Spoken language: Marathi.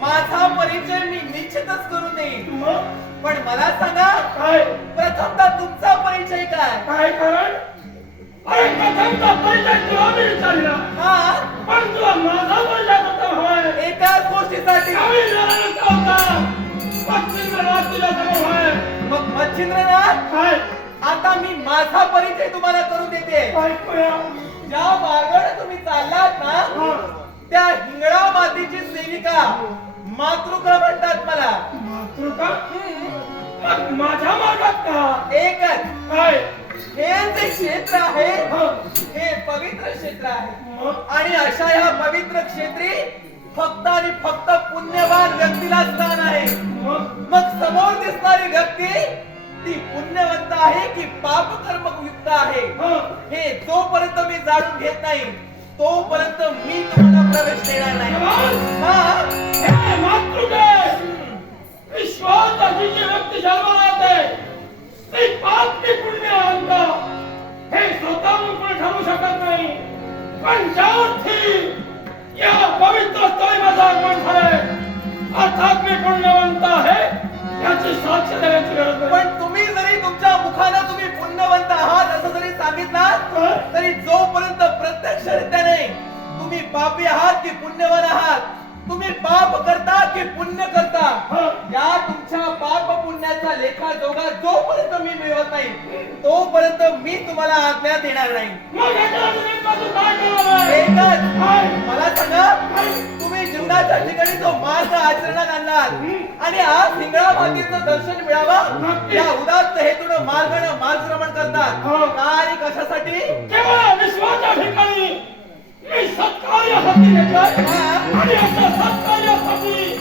माझा परिचय मी निश्चितच करून देईन, पण मला सांगा प्रथमतः तुमचा परिचय काय? काय कारण? अरे प्रथमतः परिचय तुला मी विचारला, पण तुला माझा परिचय कसा होय? एकाच गोष्टीसाठी आम्ही लढत होता मच्छिंद्रनाथ तुझ्या समोर होय. मग मच्छिंद्रनाथ, आता मी माझा परिचय तुम्हाला करून देते. ज्या मार्गाने तुम्ही चाललात ना, त्या हिंगळा मातीची सेविका मातृका म्हणतात मला. मातृका? मग माझ्या मार्गात का? एकच काय? हे जे क्षेत्र आहे हे पवित्र क्षेत्र आहे, आणि अशा ह्या पवित्र क्षेत्री फक्त आणि फक्त पुण्यवान व्यक्तीला स्थान आहे. मग समोर दिसणारी व्यक्ती ती पुण्यवंत आहे की पाप कर्म युक्त आहे, हे जोपर्यंत मी जाणून घेत नाही तोपर्यंत मी तुम्हाला प्रवेश देणार नाही. विश्वास जी व्यक्ती जन्माला येते ती पाप की पुण्यवंत हे स्वतःहून कोणी ठरवू शकत नाही, पण ज्यावरती या पवित्र स्थळी माझा आगमन झाले अर्थात मी पुण्यवंत आहे याची साक्ष देण्याची गरज नाही. पण तुम्ही जरी तुमच्या मुखाने तुम्ही पुण्यवंत आहात असं जरी सांगितलं तरी जोपर्यंत प्रत्यक्षरित्याने तुम्ही पापी आहात की पुण्यवान आहात, तुम्ही पाप करता की पुण्य करता, या तुमच्या पाप पुण्याचा लेखाजोगा जोपर्यंत मी मिळवत नाही तोपर्यंत मी तुम्हाला आज्ञा देणार नाही. एकच मला सांगा, तुम्ही जीवनाच्या ठिकाणी जो मार्ग आचरणात आणलात आणि आज हिंगळा मातीचं दर्शन मिळावं या उदात्त हेतून मार्गक्रमण करतात का आणि कशासाठी? केवळ विश्वाच्या ठिकाणी मी सत्कार्यासाठी घेतलाय आणि अशा सत्कार्यासाठी